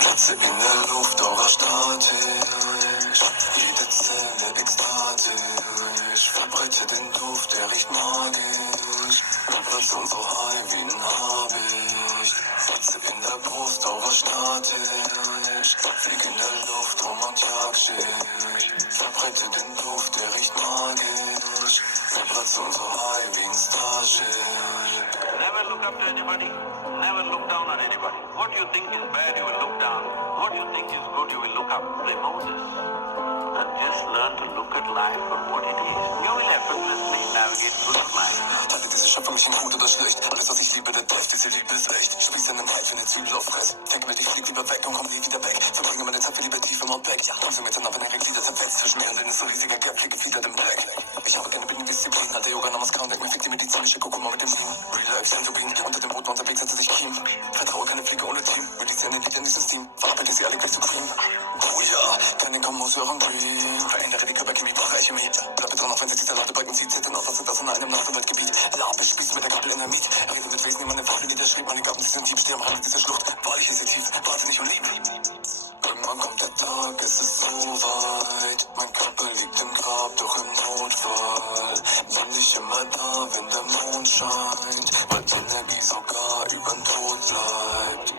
Plätze in der Luft, Aura statisch, jede Zelle ekstatisch, verbreite den Duft, der riecht magisch, Vibration so high wie ein Habicht. Plätze in der Brust, Aura statisch, flieg in der Luft rum und jag Schicht, verbreite den Duft, der riecht magisch, Vibration so high wie ein Starship. Never look up to anybody, never look down on anybody. What you think is bad, you will look down. What you think is good, you will look up. Play Moses. And just learn to look at life for what it is. You will effortlessly navigate through your life. Halte diese Schöpfung nicht in gut oder schlecht. Alles, was ich liebe, der Death, diese Liebe ist echt. Spieß einen Halt für eine Zwiebel auf Fress. Weg mit, ich flieg lieber weg und komm nie wieder weg. Verbringe meine Zeit für lieber tief im Outback. Komm sie miteinander, wenn ihre Glieder zerfetzt. Zwischen mir und denen ist so riesiger Gap, fliege gefiedert im Black. Ich habe keine Binnendisziplin, halte Yoga, Namaskar und deck mir fick die medizinische Kurkuma mit dem Team. Relax, Entubin, unter dem Boden unterwegs setze sich Kiem. Vertraue keine Fliege ohne Team. Release eine Lied in dieses Team. Verarbeite sie alle gleich zu Cream. Oh ja, kein Entkommen aus eurem Green. Verändere die Körperchemie, brauche Chemie. Bleibe dran, auch wenn sich dieser laute Balken zieht. Zittern aus, als sind das in einem Nachweltgebiet. Labe, spieß mit der Gabel in der Miet. Rede mit Wesen, die man im Fabel niederschrieb. Meine Gaben, sie sind tief, stehen am Rande dieser Schlucht. Wahrlich ist sie tief, wahnsinnig und lieb. Irgendwann kommt der Tag, es ist so weit. Mein Körper liegt im Grab, doch im Notfall bin ich immer da, wenn der Mond scheint, weil Energie sogar übern Tod bleibt.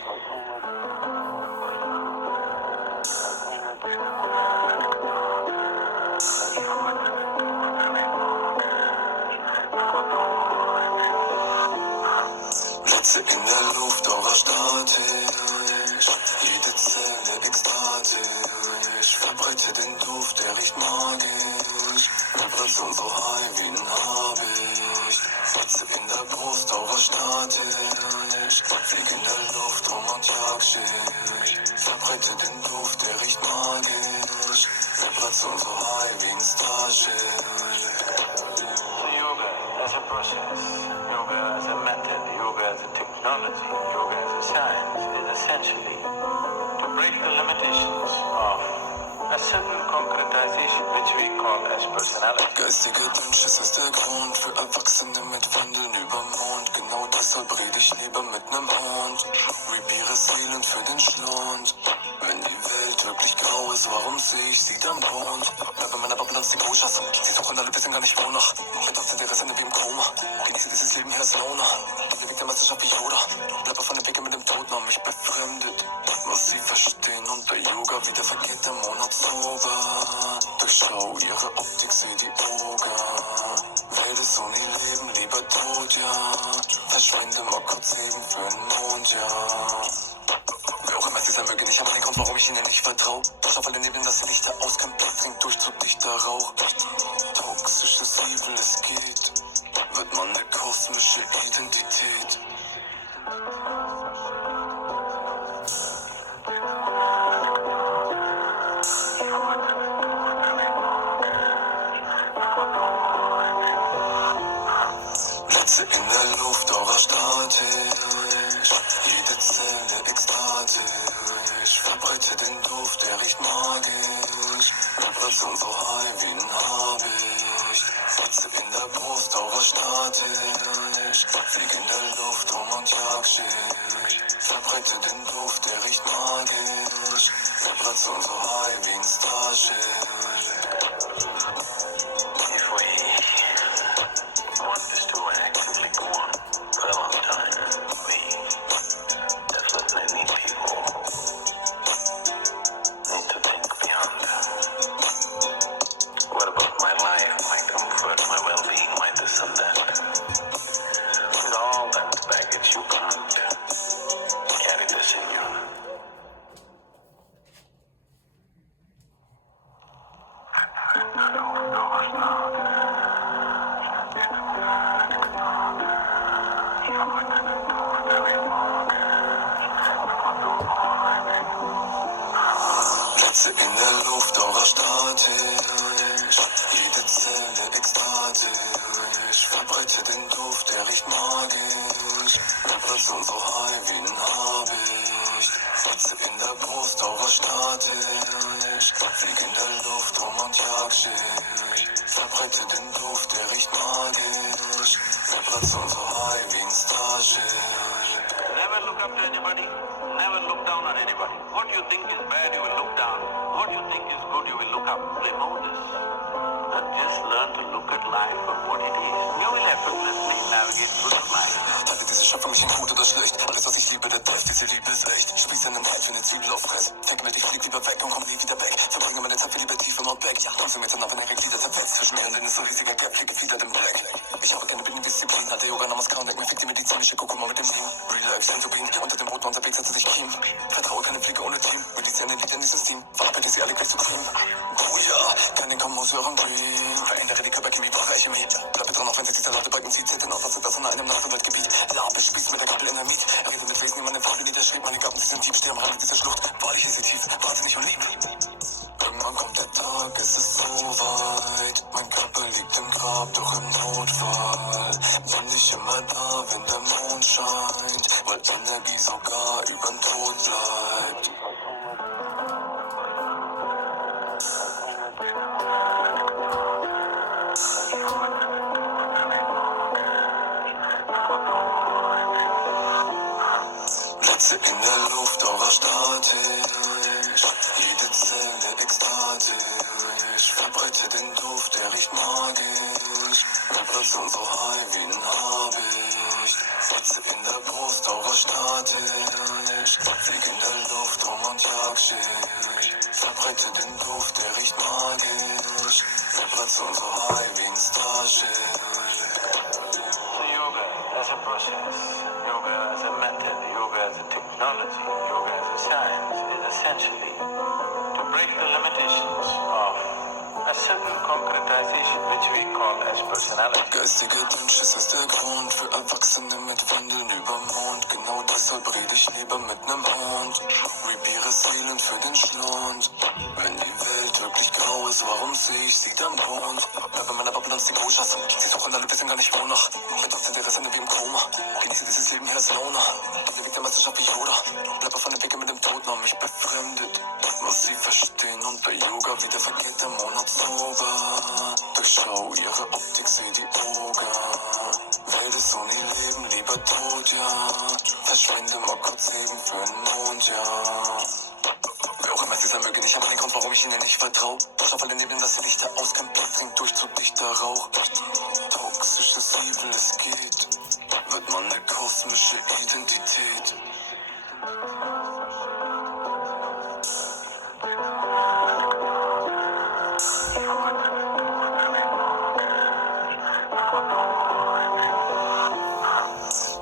Plätze in der Luft, Aura statisch, jede Zelle ekstatisch, verbreite den Duft, der riecht magisch, Vibration so high wie ein Habicht. Plätze in der Brust, Aura statisch, flieg in der Luft rum und jag Schicht, verbreite den Duft, der riecht magisch, Vibration so high wie ein Starship. So yoga as a process, yoga as a method, yoga as a technology, yoga as a science is essentially to break the limitations of a certain concretization which we call as personality. Geistige Dünnschiss ist der Grund für Erwachsene mit Wandeln über Mond. Genau deshalb rede ich lieber mit nem Hund. Rebiere Seelen für den Schlund. Wenn die Welt wirklich grau ist, warum sehe ich sie dann bunt? Bleibe meiner Bubble als die Großschassen. Sie suchen alle, wissen gar nicht wonach. Mit auf der Reste wie im Koma. Genieße dieses Leben hier als Loner. Der Weg der Meisterschaft wie Yoda. Bleibe von der Wege mit dem Tod, noch mich befremdet. Was sie verstehen unter Yoga, wieder vergeht der Monat sober. Durchschau ihre Optik, seh die Oga. Welt ist so nie leben, lieber tot, ja. Verschwende mal kurz Leben für einen Mond, ja. Wer auch immer sie sein mögen, ich habe den Grund, warum ich ihnen nicht vertrau. Doch auf alle Nebeln, dass sie Lichter aus, kein Blatt dringt durch zu dichter Rauch. Toxisches Evil, es geht, wird man eine kosmische Identität. Plätze in der Luft, Aura statisch, jede Zelle ekstatisch, verbreite den Duft, der riecht magisch, Vibration so high wie ein Habicht. Plätze in der Brust, Aura statisch, flieg in der Luft rum und jag Schicht, verbreite den Duft, der riecht magisch, Vibration so high wie ein Starship. If we want this to actually go on for a long time, we definitely need people need to think beyond what about my life, my comfort, my well-being, my this and that. With all that baggage, you can't carry this in you. Plätze in der Luft, Aura statisch, jede Zelle ekstatisch, verbreite den Duft, der riecht magisch, Vibration so high wie ein Habicht. Plätze in der Brust, Aura statisch, flieg in der schick. Verbreite den Duft, der riecht magisch. Vibration so high wie ein Starship. Never look up to anybody. Never look down on anybody. What you think is bad, you will look down. What you think is good, you will look up. Remove this. And just learn to look at life for what it is. You will effortlessly navigate through the life. Halte diese Schöpfung mich in gut oder schlecht. Alles, was ich liebe, der Death, diese Liebe ist echt. Spieß einen Hals für eine Zwiebel auf Fress. Vergewalt, ich flieg lieber weg und komm nie wieder weg. Verbringe meine Zeit für lieber tief im Outback. Ja, kommst du mit dann auf eine Glieder zerfetzt. Zwischen mir und denen ist so riesiger Gap, hier gefiedert im Black. Ich habe keine Disziplin, halte Yoga, Namaskar und denk mir, fick die medizinische Kokoma mit dem Team. Real Life, Sentobin, unter dem Brot, unser Weg setzt sich Kiem. Vertraue keine Fliege ohne Team. Medizin, Lied in dieses Team. Verarbeite sie alle gleich zu Cream. Oh ja, kann den kommen aus eurem Dream. Verändere die Körperchemie, brauche Chemie. Bleibe dran, auch wenn sie diese laute Balken zieht. Zählt den aus, als wäre das in einem Nachwaldgebiet. Labe, spieß mit der Kabel in der Miet. Rede mit Wesen, niemand in Farbe niederschrieb. Meine Gaben, sie sind tief, stehe am Rande dieser Schlucht. Wahrlich ist sie tief, wahnsinnig und lieb. Irgendwann kommt der Tag, es ist so weit. Mein Körper liegt im Grab, doch im Notfall bin ich immer da, wenn der Mond scheint, weil Energie sogar übern Tod bleibt. Blitze in der Luft, Aura statisch, jede Zelle ekstatisch. Verbreite den Duft, der riecht magisch. Vibration so high wie ein Habicht. Blitze in der Brust, Aura statisch. Flieg in der Luft rum und jag schick. Verbreite den Duft, der riecht magisch. Vibration so high wie ein Starship. So yoga as a process, yoga as a method, yoga as a technology, yoga as a science is essentially to break the limitations of a certain concretization which we call as personality. Geistige Wünsche ist der Grund für Erwachsene mit Wandeln über Mond. Genau deshalb rede ich lieber mit nem Hund. Rebiere Seelen für den Schlund. Wenn die Welt wirklich grau ist, warum sehe ich sie dann bunt? Bleibe meiner Bubble und die Goschas. Sie suchen alle, wissen gar nicht wonach. Mit uns sind ihre Sinne wie im Koma. Genieße dieses Leben hier als Loner. Der Weg der Meisterschaft wie Yoda. Bleib auf einer Wege mit dem Tod, nahm mich befremdet. Was sie verstehen unter Yoga, wieder vergeht der Monat sober. Durchschau ihre Optik, seh die Augen. Welt ist so nie Leben, lieber tot, ja. Verschwende mal kurz Leben für einen Mond, ja. Wer auch immer sie sein mögen, ich habe den Grund, warum ich ihnen nicht vertrau. Doch auf alle Nebeln, dass sie Lichter aus, kein Blick dringt durch zu dichter Rauch. Toxisches Evil, es geht, wird man eine kosmische Identität.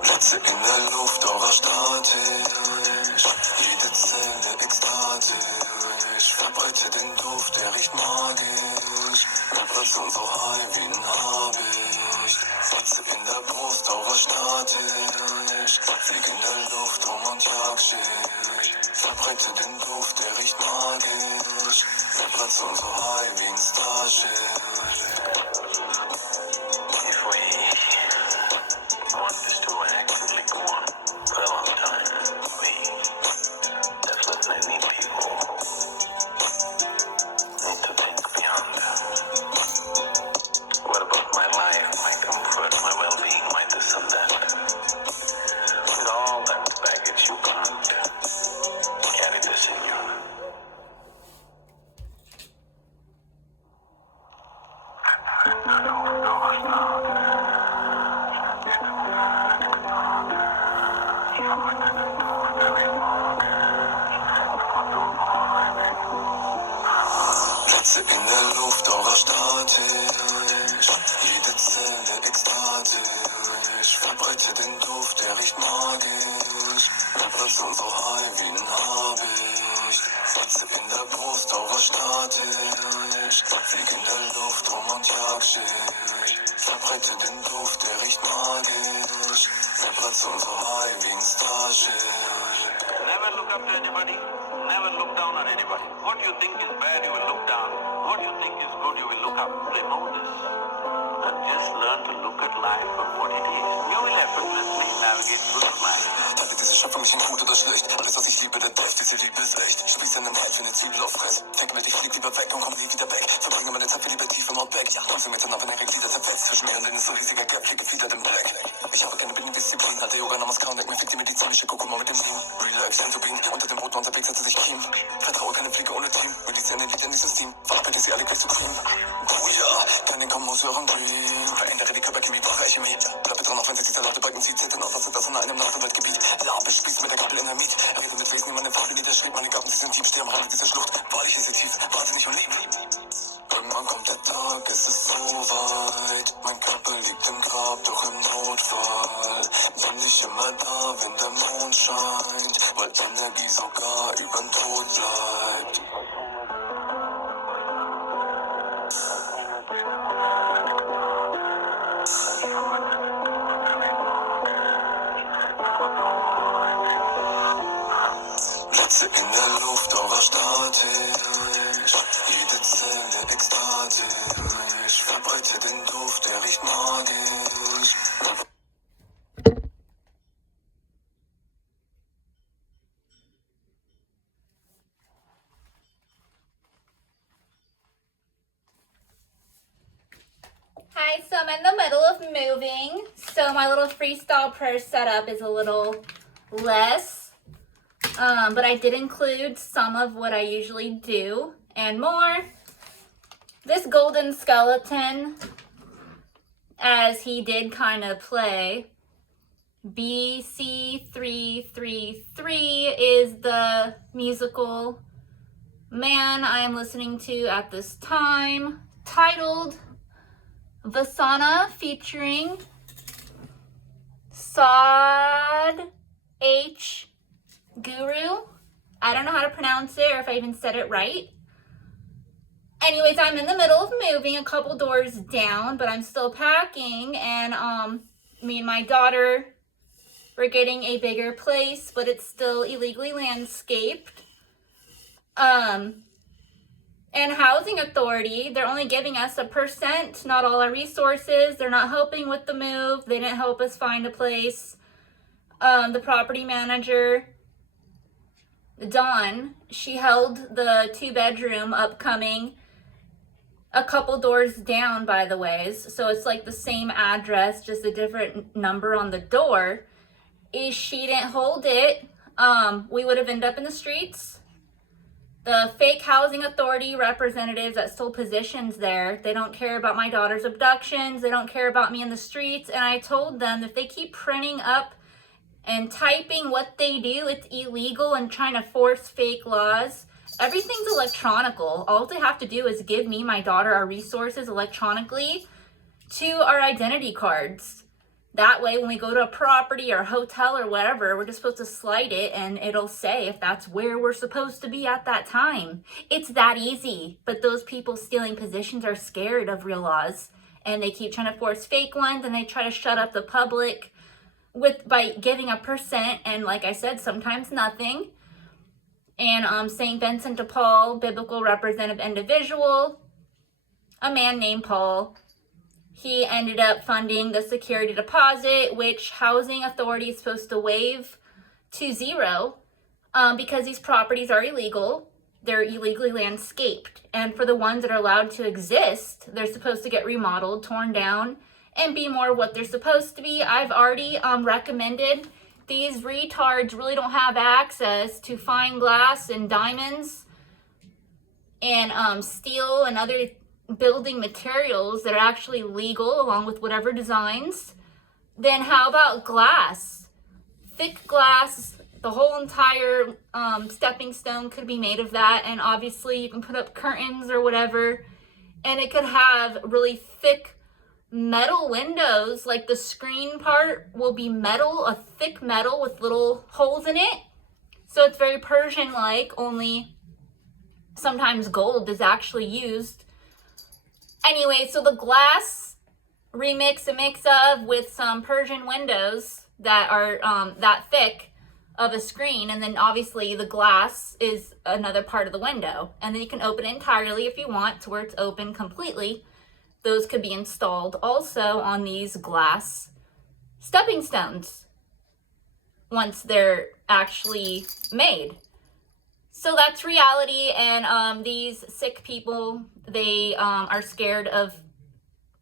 Blitze in der Luft, Aura statisch, jede Zelle ekstatisch. Verbreite den Duft, der riecht magisch. Vibration so high wie ein Habicht. Blitze in der Brust, Aura statisch. Flieg in der Luft rum und jag schick. Verbreite den Duft, der riecht magisch. Vibration so high wie ein Starship. If we want this to actively go on for a long time, we definitely need people need to think beyond what about my life, my comfort, my well-being, my this and that. With all that baggage, you can't carry this in you. Blitze in der Luft, Aura statisch, jede Zelle ekstatisch. Verbreite den Duft, der riecht magisch. Vibration so high wie ein Habicht. Blitze in der Brust, Aura statisch. Flieg in der Luft rum und jag schick. Verbreite den Duft, der riecht magisch. Vibration so high wie ein Starship. Never look up to anybody. Never look down on anybody. What you think is bad, you will look down. What you think is good, you will look up. Remove this. And just learn to look at life for what it is. You will effortlessly navigate through the planet. Teile diese Schöpfung nicht in gut oder schlecht. Alles, was ich liebe, der Death, diese Liebe ist echt. Spieß in den Hals, wenn eine Zwiebel auffresst. Denke mir, ich flieg lieber weg und komm nie wieder weg. Verbringe meine Zeit lieber tief im Outback. Ja, Tanze miteinander, wenn ihre Glieder zerfetzt. Zwischen mir und denen ist so riesiger Gap, fliege gefiedert im Black. Ich habe keine Binnendisziplin, hatte Yoga, Namaskar und denk mir, fick die medizinische Kurkuma mit dem Team. Real Life, Sensobin, unter dem Boot unterwegs hatte sich Kiem. Vertraue keine Fliege ohne Team. Release eine Lied in dieses Team. Verabredet sie alle gleich supreme. Oh ja, kann den kommen aus eurem Dream. Verändere die Körperchemie, brauche Chemie. Bleibe dran, auch wenn sich dieser laute Balken zieht. Zählt dann auf, was das in einem Nachweltgebiet. Labe, spieß mit der Gabel in der Miet. Rede mit Wesen, die meine Farbe niederschrieb. Meine Gaben, sie sind tief, stehe am Rande dieser Schlucht. Wahrlich ist sie tief, wahnsinnig und lieb. Irgendwann kommt der Tag, es ist so weit. Mein Körper liegt im Grab, doch im Notfall bin ich immer da, wenn der Mond scheint, weil Energie sogar übern Tod bleibt. Blitze in der Luft, Aura statisch, jede Zelle ekstatisch, verbreite den Duft, der riecht magisch. Hi, so I'm in the middle of moving, so my little freestyle prayer setup is a little less. But I did include some of what I usually do and more. This golden skeleton, as he did kind of play, BC333 is the musical man I am listening to at this time, titled Vasana, featuring Saad H. Guru. I don't know how to pronounce it or if I even said it right. Anyways, I'm in the middle of moving a couple doors down, but I'm still packing, and me and my daughter, we're getting a bigger place, but it's still illegally landscaped. And housing authority, they're only giving us 1%, not all our resources. They're not helping with the move. They didn't help us find a place. The property manager, Dawn, she held the 2-bedroom upcoming a couple doors down, by the ways. So it's like the same address, just a different number on the door. If she didn't hold it, we would have ended up in the streets. The fake housing authority representatives that still positions there, they don't care about my daughter's abductions. They don't care about me in the streets. And I told them if they keep printing up and typing what they do, it's illegal, and trying to force fake laws. Everything's electronical. All they have to do is give me, my daughter, our resources electronically to our identity cards. That way, when we go to a property or hotel or whatever, we're just supposed to slide it and it'll say if that's where we're supposed to be at that time. It's that easy. But those people stealing positions are scared of real laws, and they keep trying to force fake ones, and they try to shut up the public by giving 1%, and like I said, sometimes nothing. And St. Vincent de Paul, biblical representative individual, a man named Paul, he ended up funding the security deposit, which housing authority is supposed to waive to zero, because these properties are illegal. They're illegally landscaped, and for the ones that are allowed to exist, they're supposed to get remodeled, torn down, and be more what they're supposed to be. I've already recommended. These retards really don't have access to fine glass and diamonds and steel and other building materials that are actually legal, along with whatever designs. Then how about glass? Thick glass, the whole entire stepping stone could be made of that, and obviously you can put up curtains or whatever, and it could have really thick metal windows. Like the screen part will be metal, a thick metal with little holes in it. So it's very Persian like, only sometimes gold is actually used. Anyway, so the glass remix a mix of with some Persian windows that are that thick of a screen, and then obviously the glass is another part of the window, and then you can open it entirely if you want to where it's open completely. Those could be installed also on these glass stepping stones. once they're actually made. So that's reality, and these sick people, they are scared of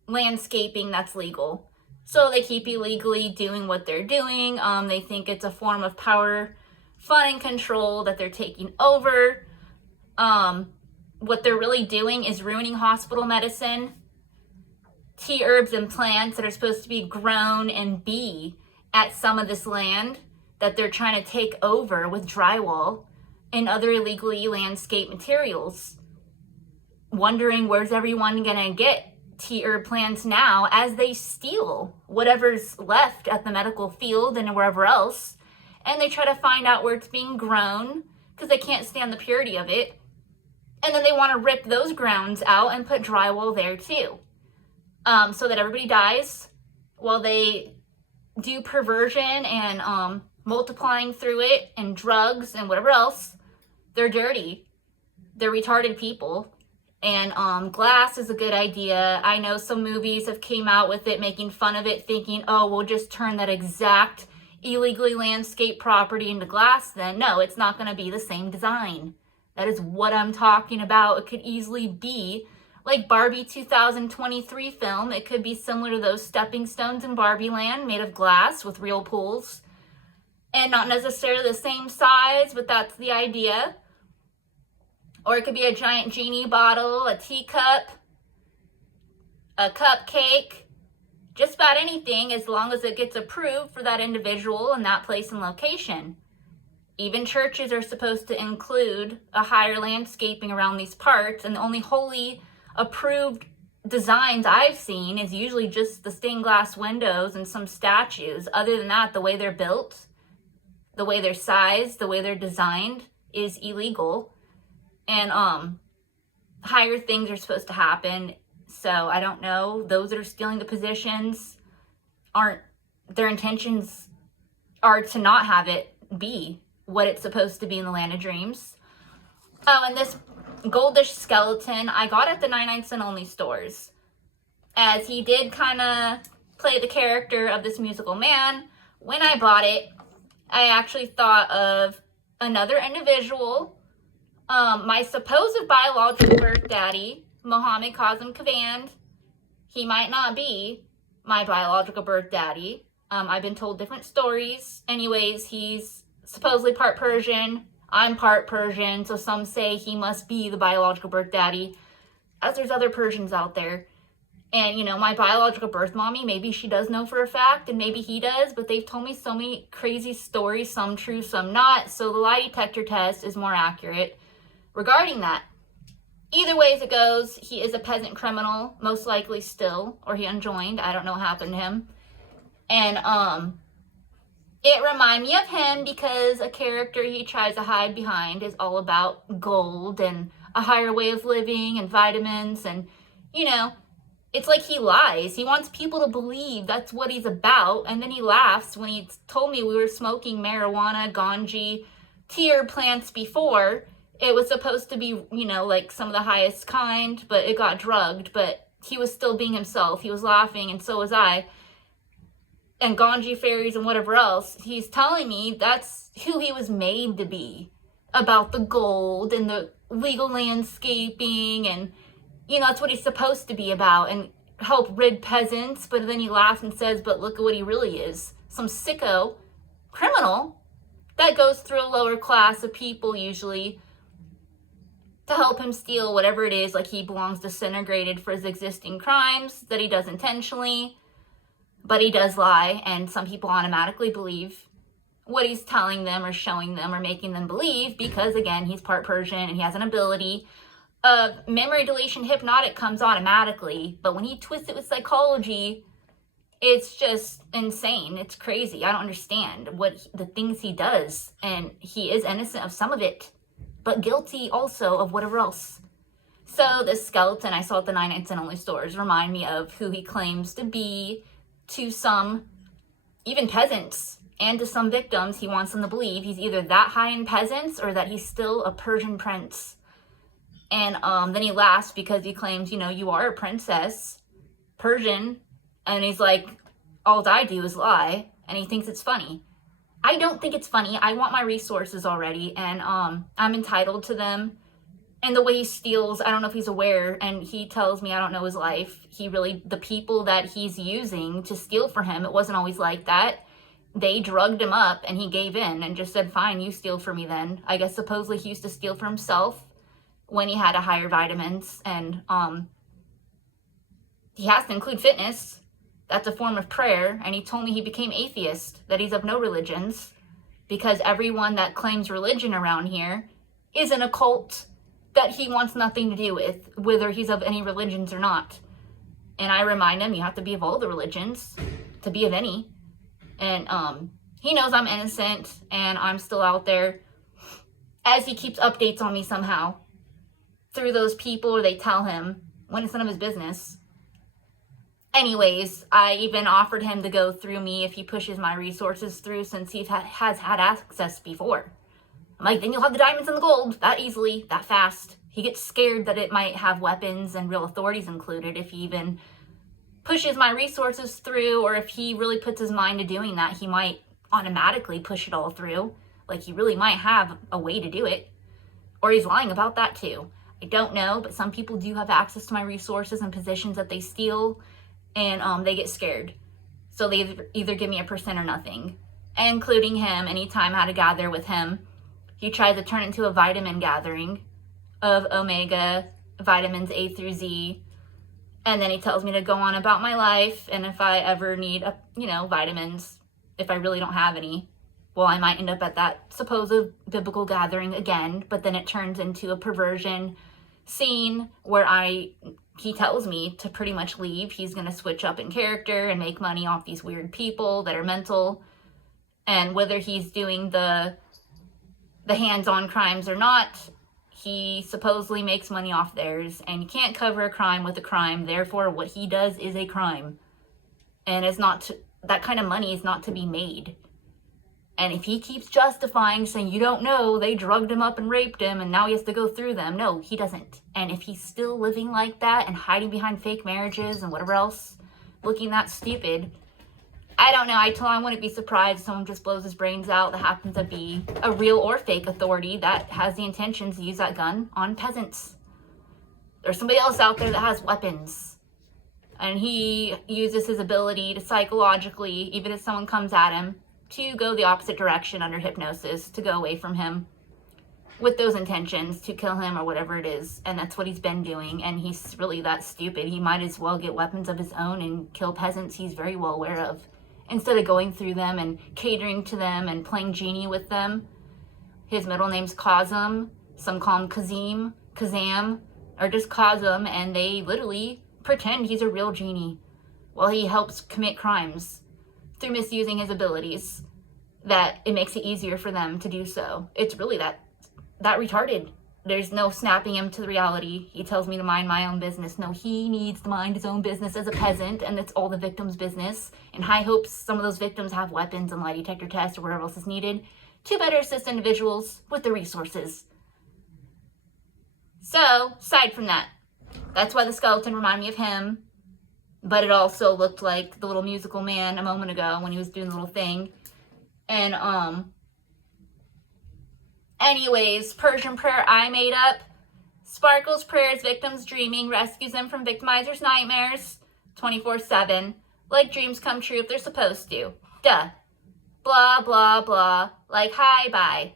landscaping that's legal. So they keep illegally doing what they're doing. They think it's a form of power, fun, and control that they're taking over. What they're really doing is ruining hospital medicine. Tea herbs and plants that are supposed to be grown and be at some of this land that they're trying to take over with drywall and other illegally landscape materials. Wondering where's everyone gonna get tea herb plants now as they steal whatever's left at the medical field and wherever else, and they try to find out where it's being grown because they can't stand the purity of it, and then they want to rip those grounds out and put drywall there too, so that everybody dies while they do perversion and multiplying through it and drugs and whatever else. They're dirty. They're retarded people. And glass is a good idea. I know some movies have came out with it, making fun of it, thinking, oh, we'll just turn that exact illegally landscaped property into glass then. No, it's not going to be the same design. That is what I'm talking about. It could easily be like Barbie 2023 film. It could be similar to those stepping stones in Barbie Land made of glass with real pools. And not necessarily the same size, but that's the idea. Or it could be a giant genie bottle, a teacup, a cupcake, just about anything as long as it gets approved for that individual and that place and location. Even churches are supposed to include a higher landscaping around these parts, and the only wholly approved designs I've seen is usually just the stained glass windows and some statues. Other than that, the way they're built, the way they're sized, the way they're designed is illegal. And higher things are supposed to happen. So I don't know. Those that are stealing the positions their intentions are to not have it be what it's supposed to be in the land of dreams. Oh, and this goldish skeleton I got at the 99¢ only stores, as he did kind of play the character of this musical man. When I bought it, I actually thought of another individual. My supposed biological birth daddy, Mohammed Kazim Kavand, he might not be my biological birth daddy. I've been told different stories. Anyways, he's supposedly part Persian. I'm part Persian, so some say he must be the biological birth daddy, as there's other Persians out there. And, you know, my biological birth mommy, maybe she does know for a fact, and maybe he does, but they've told me so many crazy stories, some true, some not, so the lie detector test is more accurate regarding that. Either way as it goes, he is a peasant criminal, most likely still, or he unjoined. I don't know what happened to him. And it reminded me of him because a character he tries to hide behind is all about gold and a higher way of living and vitamins, and, you know, it's like he lies. He wants people to believe that's what he's about, and then he laughs when he told me we were smoking marijuana, ganji, tea herb plants before. It was supposed to be, you know, like some of the highest kind, but it got drugged, but he was still being himself. He was laughing, and so was I. And ganji fairies and whatever else. He's telling me that's who he was made to be, about the gold and the legal landscaping, and, you know, that's what he's supposed to be about, and help rid peasants. But then he laughs and says, but look at what he really is. Some sicko criminal that goes through a lower class of people usually to help him steal whatever it is, like he belongs disintegrated for his existing crimes that he does intentionally. But he does lie, and some people automatically believe what he's telling them or showing them or making them believe because, again, he's part Persian and he has an ability. Memory deletion hypnotic comes automatically, but when he twists it with psychology, it's just insane. It's crazy. I don't understand the things he does, and he is innocent of some of it, but guilty also of whatever else. So this skeleton I saw at the 99¢ only stores remind me of who he claims to be to some, even peasants, and to some victims. He wants them to believe he's either that high in peasants or that he's still a Persian prince. And then he laughs because he claims, you know, you are a princess, Persian, and he's like, all I do is lie, and he thinks it's funny. I don't think it's funny. I want my resources already, and I'm entitled to them. And the way he steals, I don't know if he's aware, and he tells me I don't know his life. The people that he's using to steal for him, it wasn't always like that. They drugged him up, and he gave in and just said, fine, you steal for me then. I guess supposedly he used to steal for himself when he had to hire vitamins, and he has to include fitness. That's a form of prayer, and he told me he became atheist, that he's of no religions, because everyone that claims religion around here is in a cult that he wants nothing to do with, whether he's of any religions or not. And I remind him, you have to be of all the religions to be of any. And he knows I'm innocent, and I'm still out there, as he keeps updates on me somehow through those people, or they tell him when it's none of his business. Anyways, I even offered him to go through me if he pushes my resources through, since he has had access before. I'm like, then you'll have the diamonds and the gold that easily, that fast. He gets scared that it might have weapons and real authorities included if he even pushes my resources through, or if he really puts his mind to doing that, he might automatically push it all through. Like, he really might have a way to do it. Or he's lying about that too. I don't know, but some people do have access to my resources and positions that they steal, and they get scared. So they either give me 1% or nothing. Including him, anytime I had to gather with him, he tried to turn it into a vitamin gathering of omega vitamins A through Z. And then he tells me to go on about my life, and if I ever need, vitamins, if I really don't have any, well, I might end up at that supposed biblical gathering again, but then it turns into a perversion scene where he tells me to pretty much leave. He's going to switch up in character and make money off these weird people that are mental. And whether he's doing the hands-on crimes or not, he supposedly makes money off theirs, and you can't cover a crime with a crime. Therefore, what he does is a crime. And that kind of money is not to be made. And if he keeps justifying, saying, you don't know, they drugged him up and raped him, and now he has to go through them. No, he doesn't. And if he's still living like that and hiding behind fake marriages and whatever else, looking that stupid, I don't know. I wouldn't be surprised if someone just blows his brains out that happens to be a real or fake authority that has the intentions to use that gun on peasants. There's somebody else out there that has weapons. And he uses his ability to psychologically, even if someone comes at him, to go the opposite direction under hypnosis, to go away from him with those intentions to kill him or whatever it is. And that's what he's been doing. And he's really that stupid. He might as well get weapons of his own and kill peasants he's very well aware of, instead of going through them and catering to them and playing genie with them. His middle name's Kazim. Some call him Kazam, or just Kazim, and they literally pretend he's a real genie while he helps commit crimes through misusing his abilities, that it makes it easier for them to do so. It's really that retarded. There's no snapping him to the reality. He tells me to mind my own business. No, he needs to mind his own business as a peasant, and it's all the victim's business. In high hopes some of those victims have weapons and lie detector tests or whatever else is needed to better assist individuals with the resources. So, aside from that, that's why the skeleton reminded me of him. But it also looked like the little musical man a moment ago when he was doing the little thing. And, anyways, Persian prayer I made up. Sparkles prayers, victims dreaming, rescues them from victimizers' nightmares 24/7. Like dreams come true if they're supposed to. Duh. Blah, blah, blah. Like, hi, bye.